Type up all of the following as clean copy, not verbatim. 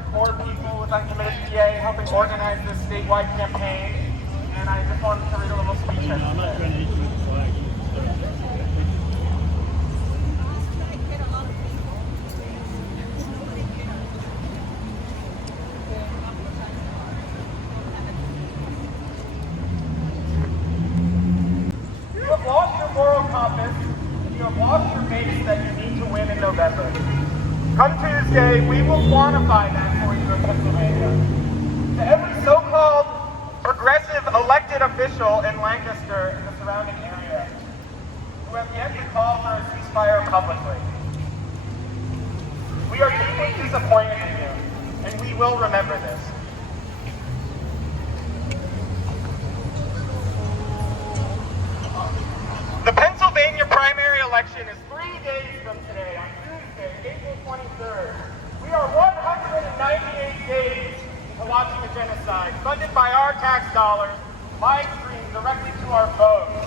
the core people with Uncommitted PA helping organize this statewide campaign, and I just wanted to read a little speech. I'm not trying to hit you with the flag. You have lost your moral compass, and you have lost your base that you need to win in November. Come Tuesday, we will quantify that for you in Pennsylvania. To every so-called progressive elected official in Lancaster and the surrounding area who have yet to call for a ceasefire publicly, we are deeply disappointed in you, and we will remember this. The Pennsylvania primary election is 3 days from today, on Tuesday, April 23rd. We are 198 days to watching a genocide funded by our tax dollars, live streamed directly to our phones.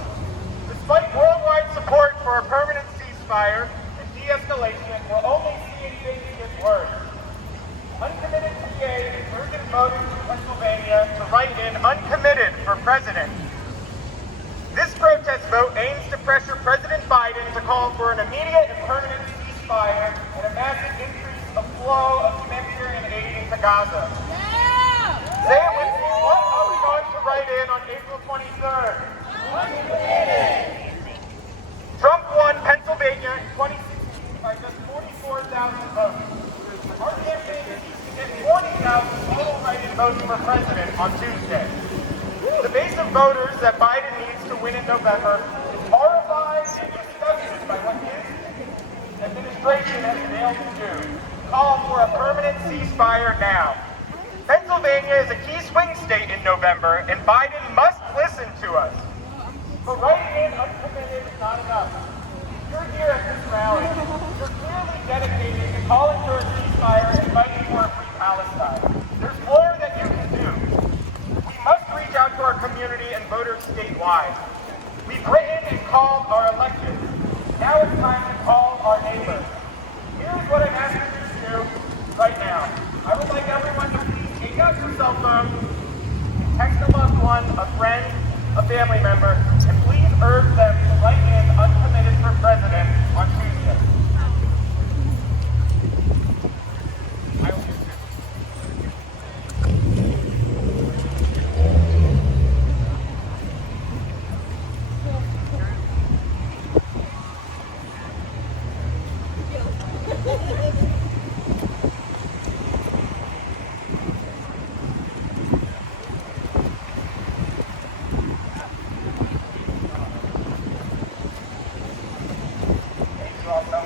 Despite worldwide support for a permanent ceasefire and de-escalation, we're only seeing things get worse. Uncommitted PA is urging voters in Pennsylvania to write in uncommitted for president. This protest vote aims to pressure President Biden to call for an immediate and permanent ceasefire and a massive increase of flow of humanitarian aid into Gaza. Yeah! Say it with me, what are we going to write in on April 23rd? Trump won Pennsylvania in 2016 by just 44,000 votes. Our campaign is to get 40,000 total write-in votes for president on Tuesday. The base of voters that Biden needs to win in November is horrified and disgusted by what his administration has failed to do. Call for a permanent ceasefire now. Pennsylvania is a key swing state in November, and Biden must listen to us. But writing in uncommitted is not enough. You're here at this rally. You're clearly dedicated to calling for a ceasefire and fighting for a free Palestine. There's more that you can do. We must reach out to our community and voters statewide. We've written and called our electeds. Now it's time to call our neighbors. Here's what I'm asking you to do right now. I would like everyone to please take out your cell phone, text a loved one, a friend, a family member, and please urge them to write in uncommitted for president on Tuesday.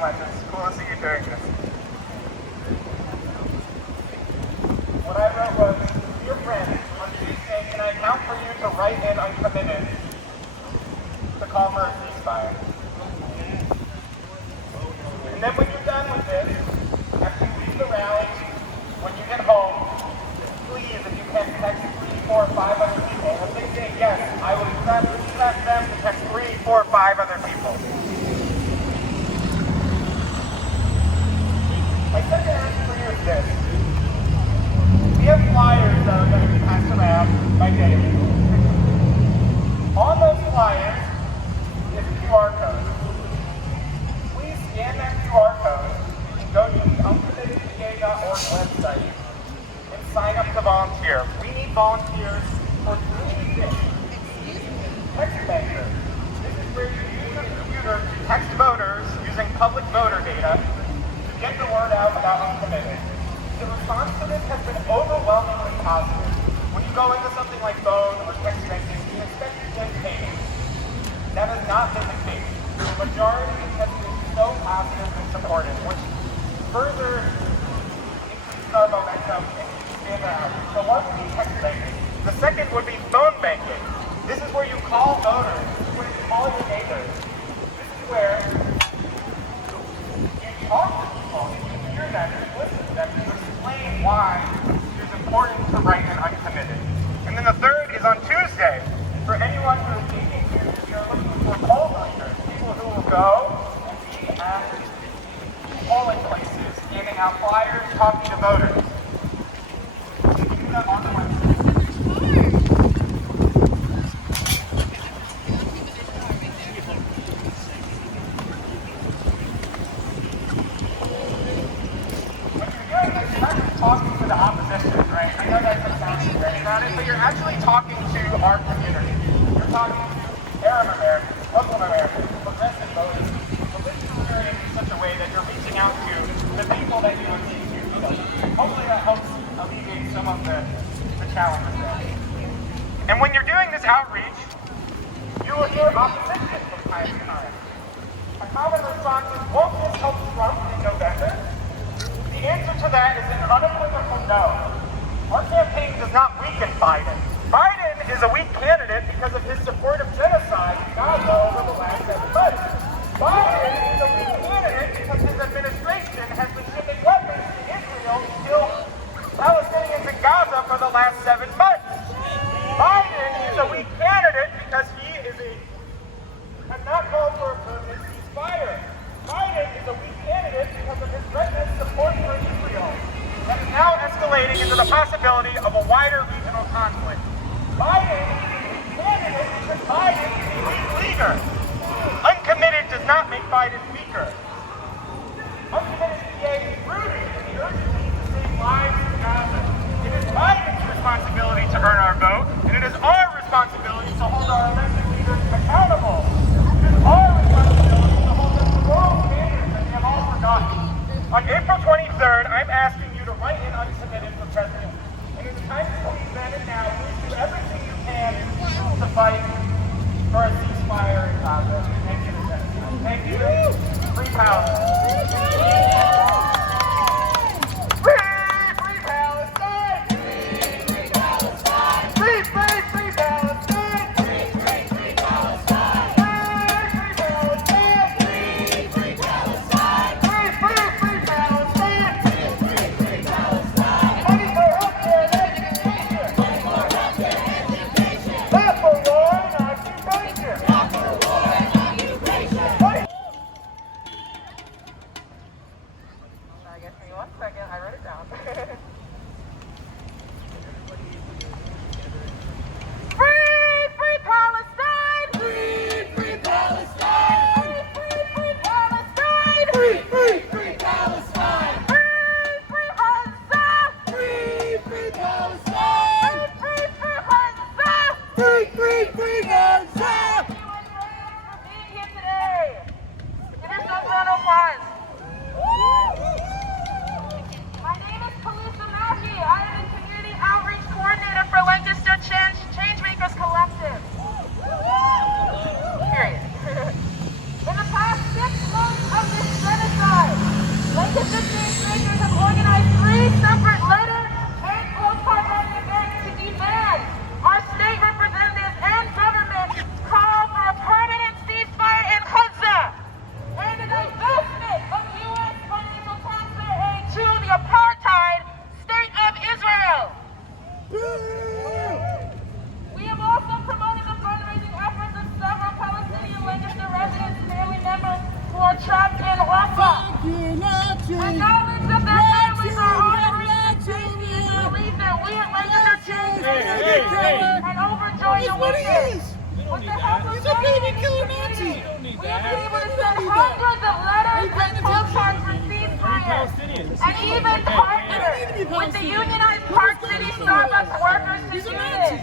It's cool to see you doing this. What I wrote was, dear friends, on Tuesday, can I count for you to write in uncommitted to call for a ceasefire? And then when you're done with this, after you leave the rally, when you get home, please, if you can, text 3, 4, 5 other people. If they say yes, I will expect them to text 3, 4, 5 other people. My second ask for you is this. We have flyers that are going to be passed around by David. On those flyers is a QR code. Please scan that QR code and go to the uncommittedpa.org website and sign up to volunteer. We need volunteers for 3 things. Text banker. This is where you use your computer to text voters using public voter data. Get the word out about Uncommitted. The response to this has been overwhelmingly positive. When you go into something like phone or text banking, you expect to get paid. That has not been the case. The majority has been so positive and supportive, which further increases our momentum and stand out. So one would be text banking. The second would be phone banking. This is where you call voters. This is where you call your neighbors. This is where you talk to people, and you hear them, and you listen to them, and you explain why it is important to write in uncommitted. And then the third is on Tuesday. For anyone who is taking Tuesday, we are looking for poll leaders, people who will go and be at polling places, handing out flyers, talking to voters. the opposition, right? I know that sounds great about it, but you're actually talking to our community. You're talking to Arab Americans, Muslim Americans, progressive voters. So this is in such a way that you're reaching out to the people that you need to. So hopefully that helps alleviate some of the challenges there. And when you're doing this outreach, you will hear opposition from time to time. A common response is, won't this help Trump in November? The answer to that is an unequivocal no. Our campaign does not weaken Biden. Biden is a weak candidate because of his support of genocide in Gaza over the last 7 months. Biden is a weak candidate because his administration has been shipping weapons to Israel to kill Palestinians in Gaza for the last 7 months. Biden is a weak candidate because he has not called for a permanent ceasefire. Biden is a weak candidate because of his relentless support for Israel that is now escalating into the possibility of a wider regional conflict. Biden is a weak candidate because Biden is a weak leader. Uncommitted does not make Biden weaker. Uncommitted PA is rooted in the urgent need to save lives in Gaza. It is Biden's responsibility to earn our vote, and it is our responsibility to hold our elected leaders accountable. It is our responsibility to hold them to moral standards that we have all forgotten. On April 23rd, I'm asking you to write in unsubmitted for president. And in the time between then and now, please do everything you can to fight for a ceasefire in Gaza. Thank you, Thank you. Free Palestine. Lancaster changemakers have organized 3 separate letters and postcard writing events to demand our state representatives and government call for a permanent ceasefire in Gaza and a divestment of U.S. financial taxpayer aid to the apartheid state of Israel. We have also promoted the fundraising efforts of several Palestinian Lancaster residents and family members who are trapped in Rafah. The knowledge of their families are already changing and believe that we at Lancaster Change and overjoy the wicked. With the help of so many community, we have been able to send hundreds of letters and postcards for ceasefires and even partner with the unionized Park City Starbucks workers to do this.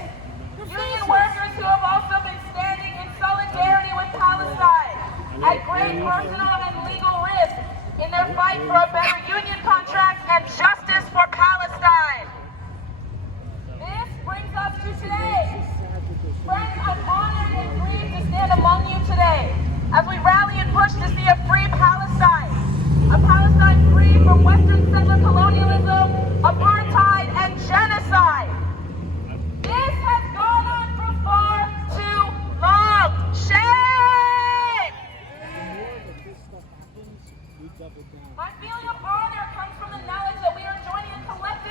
Union workers who have also been standing in solidarity with Palestine at great personal and legal risk in their fight for a better union contract and justice for Palestine. This brings us to today. Friends, I'm honored and grieved to stand among you today as we rally and push to see a free Palestine. A Palestine free from Western settler colonialism, apartheid, and genocide. This has gone on for far too long. Shame! My feeling of honor comes from the knowledge that we are joining a collective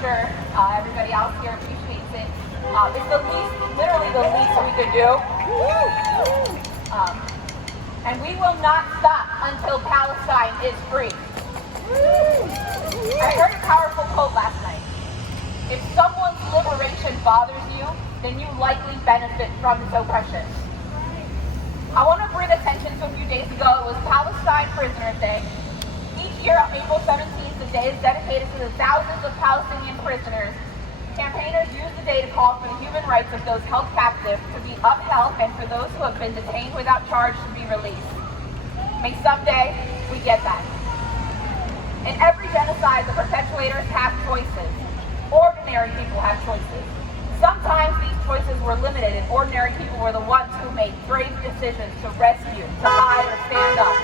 sure everybody else here appreciates it. It's the least, literally the least we could do. And we will not stop until Palestine is free. I heard a powerful quote last night. If someone's liberation bothers you, then you likely benefit from its oppression. I want to bring attention to a few days ago. It was Palestine Prisoners Day. Each year on April 17th, the day is dedicated to the thousands of Palestinian prisoners. Campaigners use the day to call for the human rights of those held captive to be upheld and for those who have been detained without charge to be released. May someday we get that. In every genocide, the perpetuators have choices. Ordinary people have choices. Sometimes these choices were limited and ordinary people were the ones who made brave decisions to rescue, to hide, or stand up.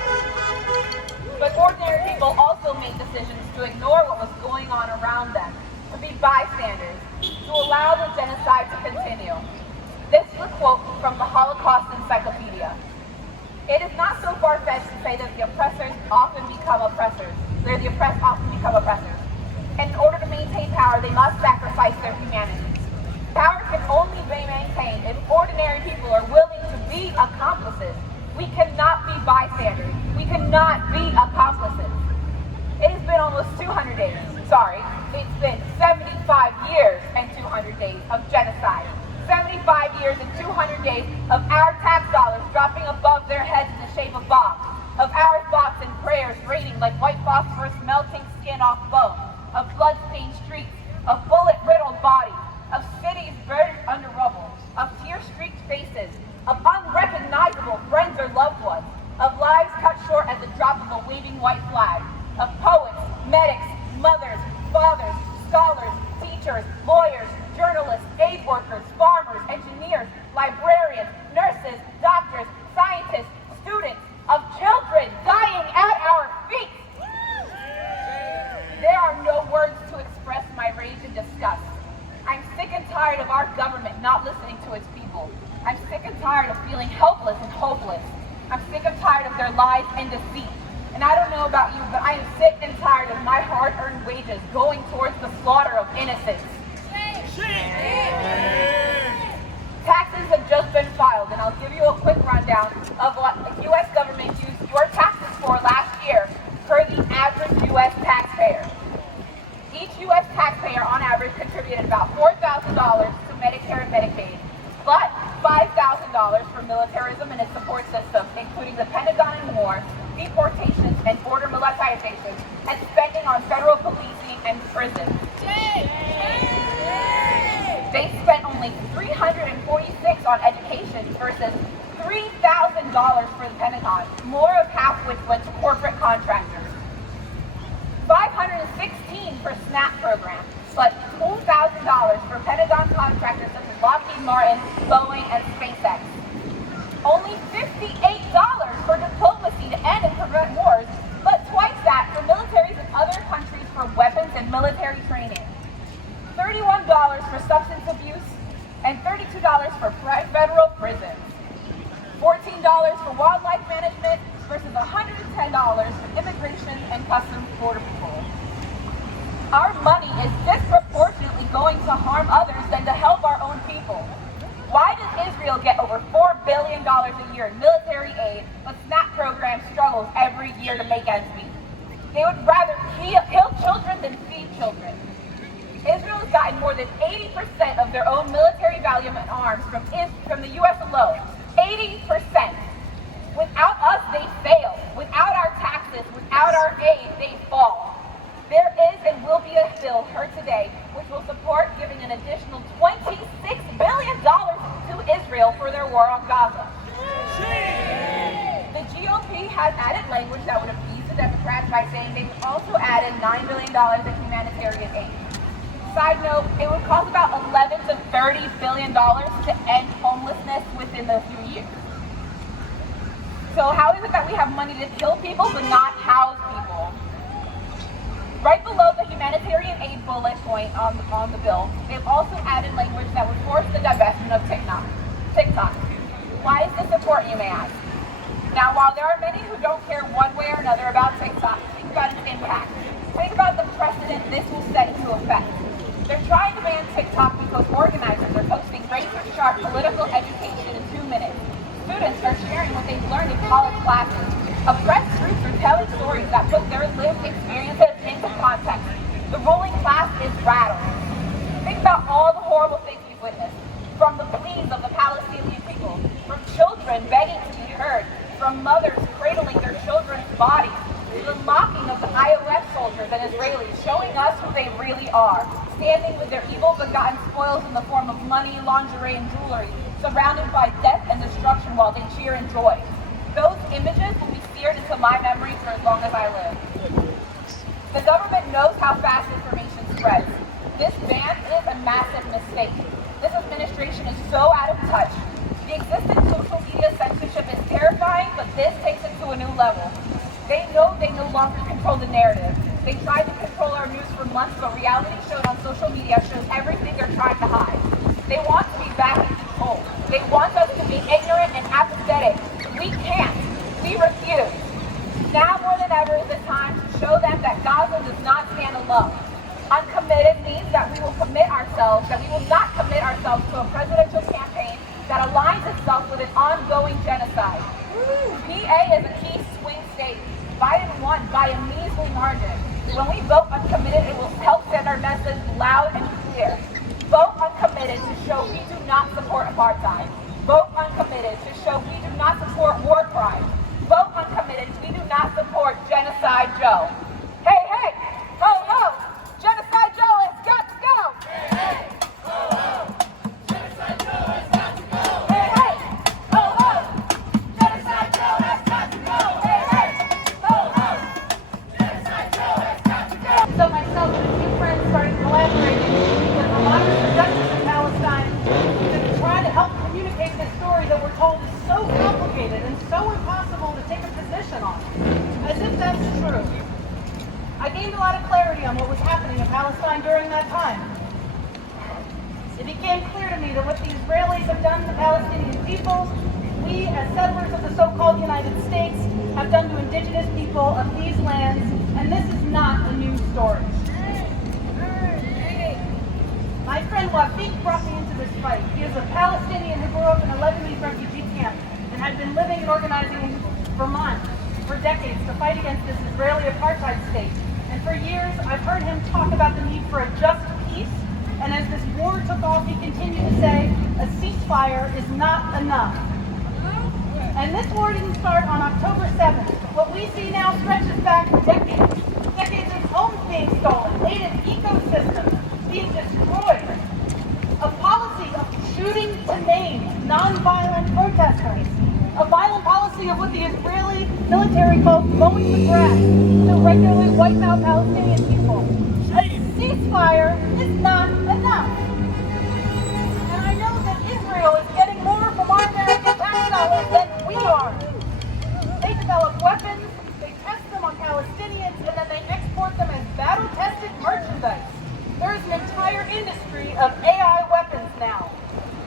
But ordinary people also made decisions to ignore what was going on around them, to be bystanders, to allow the genocide to continue. This is a quote from the Holocaust Encyclopedia. It is not so far-fetched to say that the oppressors often become oppressors, where the oppressed often become oppressors. And in order to maintain power, they must sacrifice their humanity. Power can only be maintained if ordinary people are willing to be accomplices. We cannot be bystanders. We cannot be accomplices. It has been almost 200 days. Sorry, it's been 75 years and 200 days of genocide. 75 years and 200 days of our tax dollars dropping above their heads in the shape of bombs. Of our thoughts and prayers raining like white phosphorus melting skin off bone. Of blood-stained streets. Of bullet-riddled bodies. Of cities buried under rubble, of tear-streaked faces, of unrecognizable friends or loved ones, of lives cut short at the drop of a waving white flag, of poets, medics, mothers, fathers, scholars, teachers, lawyers, journalists, aid workers, farmers, engineers, librarians, nurses, doctors, scientists, students, of children dying at our feet. There are no words to express my rage and disgust. I'm sick and tired of our government not listening to its people. I'm sick and tired of feeling helpless and hopeless. I'm sick and tired of their lies and deceit. And I don't know about you, but I am sick and tired of my hard-earned wages going towards the slaughter of innocents. Taxes have just been filed, and I'll give you a quick rundown of what the U.S. government used your taxes for last year per the average U.S. taxpayer. Each U.S. taxpayer, on average, contributed about $4,000 to Medicare and Medicaid, but $5,000 for militarism and its support system, including the Pentagon and war, deportations and border militarization, and spending on federal policing and prisons. They spent only $346 on education versus $3,000 for the Pentagon, more of half which went to corporate contractors. $516 for SNAP program, but $2,000 for Pentagon contractors such as Lockheed Martin, Boeing, and SpaceX. Only $58 for diplomacy to end and prevent wars, but twice that for militaries in other countries for weapons and military training. $31 for substance abuse, and $32 for federal prisons. $14 for wildlife management versus $110 for immigration and customs border patrol. Our money is disproportionately going to harm others than to help our own people. Why does Israel get over $4 billion a year in military aid, but SNAP program struggles every year to make ends meet? They would rather kill children than feed children. Israel has gotten more than 80% of their own military value and arms from the U.S. alone. 80%. Without us, they fail. Without our taxes, without our aid, they fall. There is and will be a bill heard today which will support giving an additional $26 billion to Israel for their war on Gaza. The GOP has added language that would appease the Democrats by saying they would also add in $9 billion in humanitarian aid. Side note, it would cost about $11 to $30 billion to end homelessness within a few years. So how is it that we have money to kill people but not house people? Right below the humanitarian aid bullet point on the bill, they've also added language that would force the divestment of TikTok. Why is this important, you may ask? Now, while there are many who don't care one way or another about TikTok, think about its impact. Think about the precedent this will set into effect. They're trying to ban TikTok because organizers are posting razor-sharp political education in 2 minutes. Students are sharing what they've learned in college classes. Oppressed groups are telling stories that put their lived experiences into context. The ruling class is rattled. Think about all the horrible things we've witnessed. From the pleas of the Palestinian people, from children begging to be heard, from mothers cradling their children's bodies, to the mocking of the IOF soldiers and Israelis, showing us who they really are, standing with their evil begotten spoils in the form of money, lingerie, and jewelry, surrounded by death and destruction while they cheer in joy. Those images will be seared into my memory for as long as I live. The government knows how fast information spreads. This ban is a massive mistake. This administration is so out of touch. The existing social media censorship is terrifying, but this takes it to a new level. They know they no longer control the narrative. They tried to control our news for months, but reality shown on social media shows everything they're trying to hide. They want to be back in control. They want us to be ignorant and apathetic. We can't. We refuse. Now more than ever is the time to show them that Gaza does not stand alone. Uncommitted means that we will not commit ourselves to a presidential campaign that aligns itself with an ongoing genocide. PA is a key swing state. Biden won by a measly margin. When we vote uncommitted, it will help send our message loud and clear. Vote uncommitted to show we do not support apartheid. Vote uncommitted to show we do not support war crimes. Vote uncommitted, we do not support Genocide Joe. Hey, hey, ho, ho, Genocide Joe has got to go. Hey, hey, ho, ho, Genocide Joe has got to go. Hey, hey, ho, ho, Genocide Joe has got to go. Hey, hey, ho, ho, Genocide Joe has got to go. So myself and a few friends started collaborating with the Models for Justice in Palestine to try to help communicate this story that we're told is so complicated and so impossible to take a position on, as if that's true. I gained a lot of clarity on what was happening in Palestine during that time. It became clear to me that what the Israelis have done to the Palestinian people, we as settlers of the so-called United States have done to indigenous people of these lands, and this is not a new story. My friend Wafik brought me into this fight. He is a Palestinian who grew up in a Lebanese refugee camp and had been living and organizing in Vermont for decades to fight against this Israeli apartheid state. And for years, I've heard him talk about the need for a just peace. And as this war took off, he continued to say, a ceasefire is not enough. And this war didn't start on October 7th. What we see now stretches back decades. Decades of homes being stolen, native ecosystems being destroyed. A policy of shooting to name non-violent protesters. A violent policy of what the Israeli military calls mowing the grass to regularly wipe out Palestinian people. A ceasefire is not enough. And I know that Israel is getting more from our American tax dollars than we are. They develop weapons, they test them on Palestinians, and then they export them as battle-tested merchandise. There is an entire industry of AI weapons now,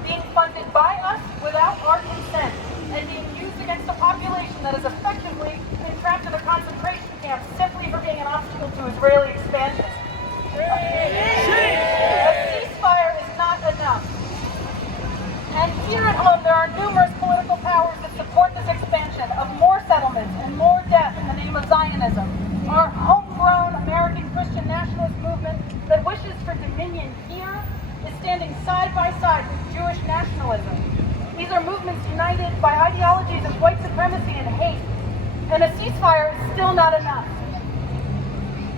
being funded by us without our consent, and being used against a population that has effectively been trapped in a concentration camp simply for being an obstacle to Israeli expansion. A ceasefire is not enough. And here at home, there are numerous political powers that support this expansion of more settlements and more death in the name of Zionism. Our homegrown American Christian nationalist movement that wishes for dominion here is standing side by side with Jewish nationalism. These are movements united by ideologies of white supremacy and hate. And a ceasefire is still not enough.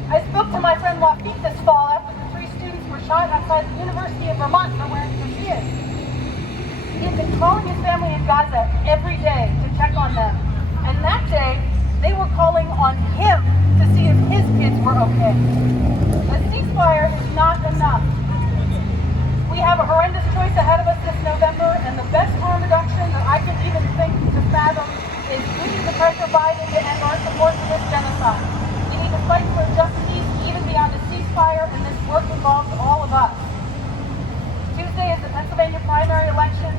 I spoke to my friend Wafik this fall after the 3 students were shot outside the University of Vermont for wearing kashiyas. He had been calling his family in Gaza every day to check on them. And that day, they were calling on him to see if his kids were okay. A ceasefire is not enough. We have a horrendous choice ahead of us this November, and the best harm reduction that I can even think to fathom is we need to pressure Biden to end our support for this genocide. We need to fight for a just peace even beyond a ceasefire, and this work involves all of us. Tuesday is the Pennsylvania primary election.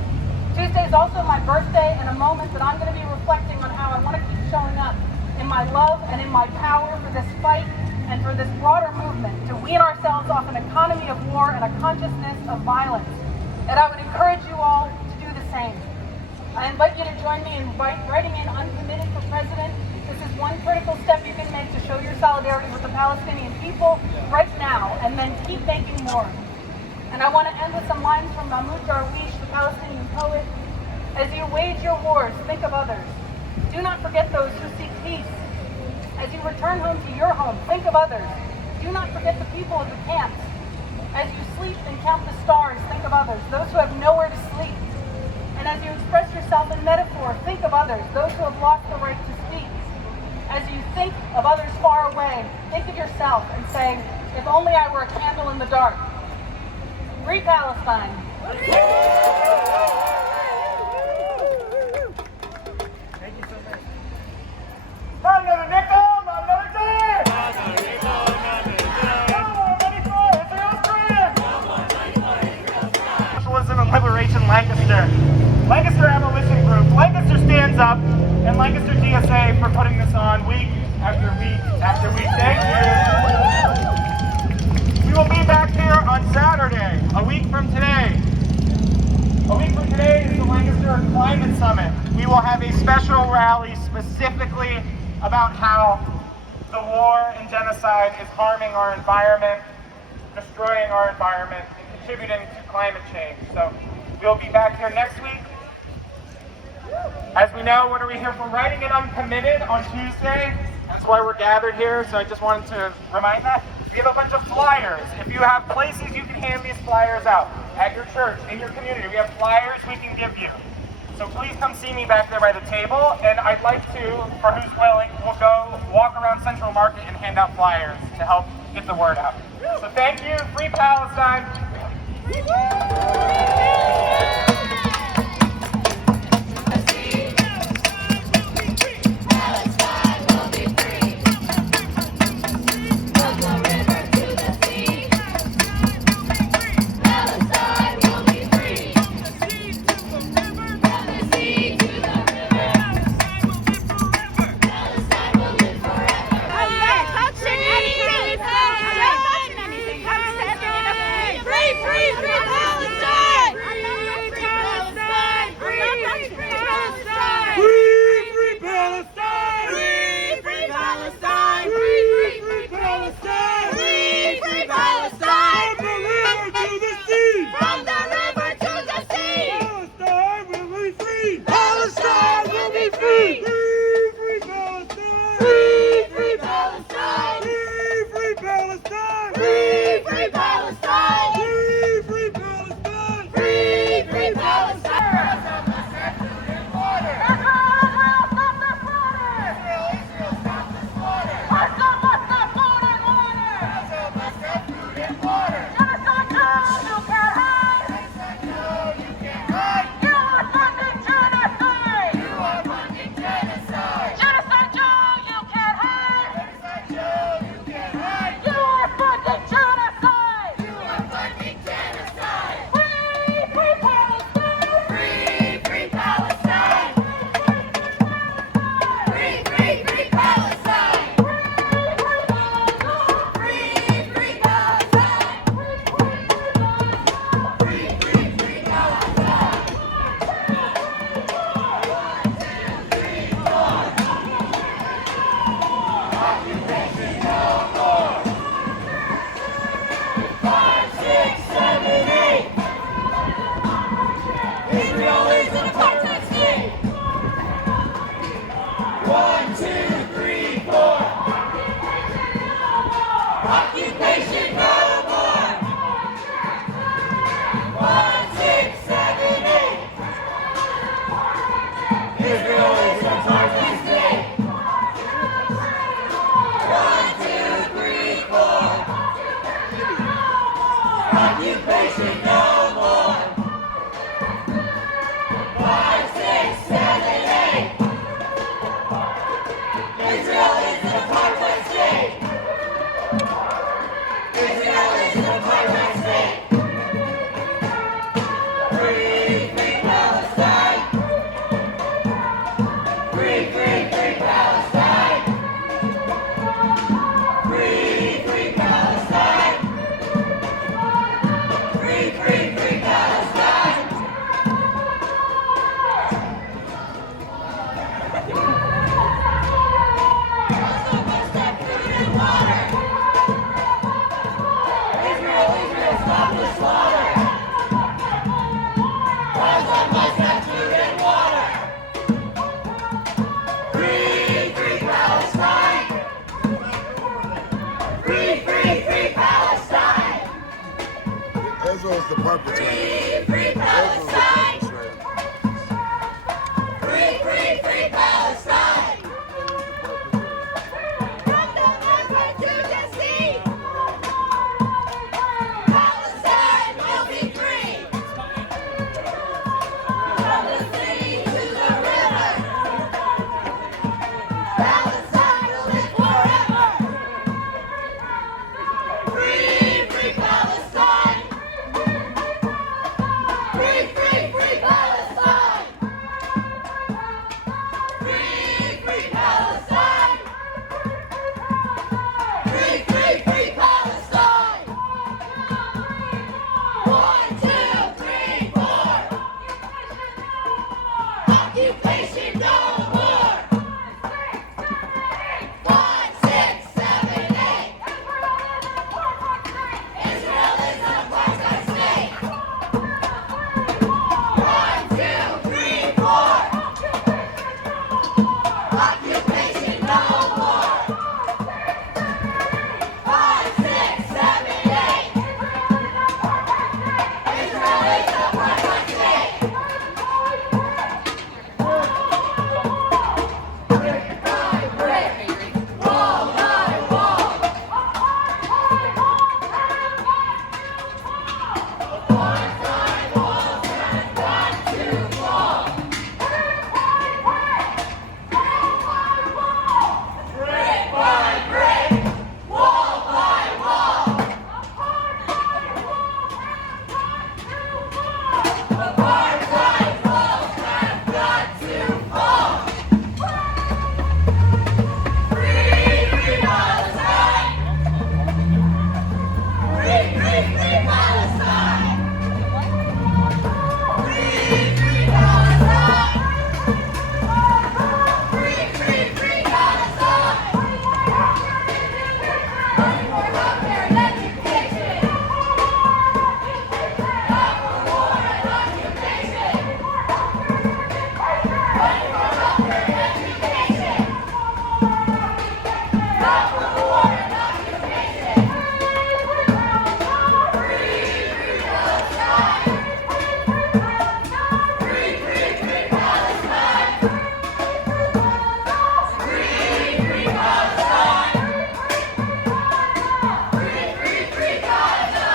Tuesday is also my birthday and a moment that I'm going to be reflecting on how I want to keep showing up in my love and in my power for this fight and for this broader movement to wean ourselves off an economy of war and a consciousness of violence. And I would encourage you all to do the same. I invite you to join me in writing in Uncommitted for President. This is one critical step you can make to show your solidarity with the Palestinian people right now, and then keep making more. And I want to end with some lines from Mahmoud Darwish, the Palestinian poet. As you wage your wars, think of others. Do not forget those who seek peace. As you return home to your home, think of others. Do not forget the people of the camps. As you sleep and count the stars, think of others, those who have nowhere to sleep. And as you express yourself in metaphor, think of others, those who have lost the right to speak. As you think of others far away, think of yourself and say, if only I were a candle in the dark. Free Palestine. Thank you so much. Not another nickel, not another dime! Not another nickel, not another dime! No more money for Israel's dream! No more money for Israel's dream! Socialism and Liberation Lancaster. Lancaster Abolition Group. Lancaster stands up, and Lancaster DSA for putting this on week after week after week. Thank you! We will be back here on Saturday, a week from today. A week from today is the Lancaster Climate Summit. We will have a special rally specifically about how the war and genocide is harming our environment, destroying our environment, and contributing to climate change. So we'll be back here next week. As we know, what are we here for? Writing it Uncommitted on Tuesday. That's why we're gathered here, so I just wanted to remind that. We have a bunch of flyers. If you have places you can hand these flyers out, at your church, in your community, we have flyers we can give you. So please come see me back there by the table, and I'd like to, for who's willing, we'll go walk around Central Market and hand out flyers to help get the word out. So thank you, Free Palestine! Free Palestine! Free Israel's the perpetrator. Free Palestine! Free Palestine! From the river to the sea! Palestine will be free! From the sea to the river! Palestine will live forever! Free Palestine! Free Palestine! Free Palestine! Free Palestine! 1, 2, 3, 4! Occupation no more! 5, 6, 7, 8! Israel is an apartheid state! 1, 2, 3, 4! Occupation no more! 5, 6, 7, 8! Israel is an apartheid state! Brick by brick, wall by wall. Apartheid walls have got to fall. Brick by brick, wall by wall. Apartheid walls have got to fall. Free Palestine! Free Palestine! Free Palestine! Free Palestine! Fight for healthcare and education! Not for war and occupation! Fight for healthcare and education! Not for war and occupation! Free Palestine! Free Palestine! Free Palestine! Free Gaza!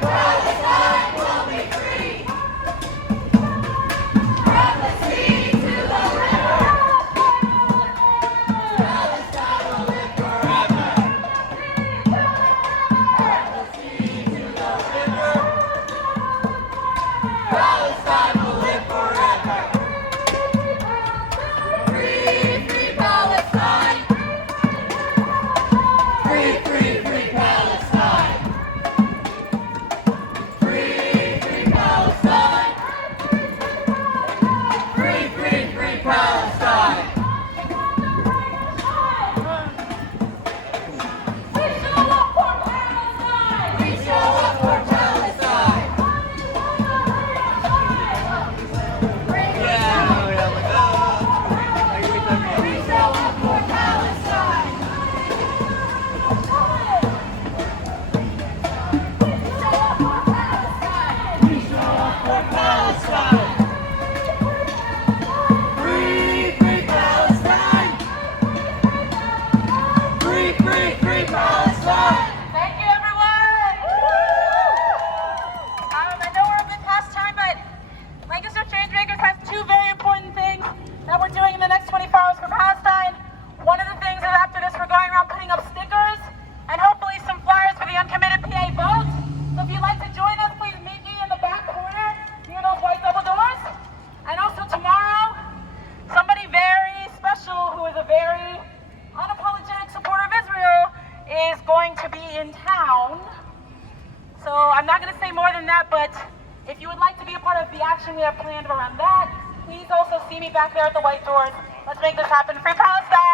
Palestine will be free! From the sea to the river! Palestine will live forever! From the sea to the river! Palestine will live forever! Free Palestine! Free Palestine! Free Palestine! Free Palestine! We show up for Palestine! We show up for Palestine! We show up for Palestine! Free Palestine! Free Palestine! Thank you, everyone. I know we're a bit past time, but Lancaster Changemakers has two very important things that we're doing in the next 24 hours for Palestine. One of the things is after this, we're going around putting up stickers and hopefully some flyers for the uncommitted PA vote. So if you'd like to join us, please meet me in the back corner near those white double doors. And also tomorrow, somebody very special who is a very unapologetic supporter of Israel is going to be in town. So I'm not going to say more than that, but if you would like to be a part of the action we have planned around that, please also see me back there at the white doors. Let's make this happen. Free Palestine!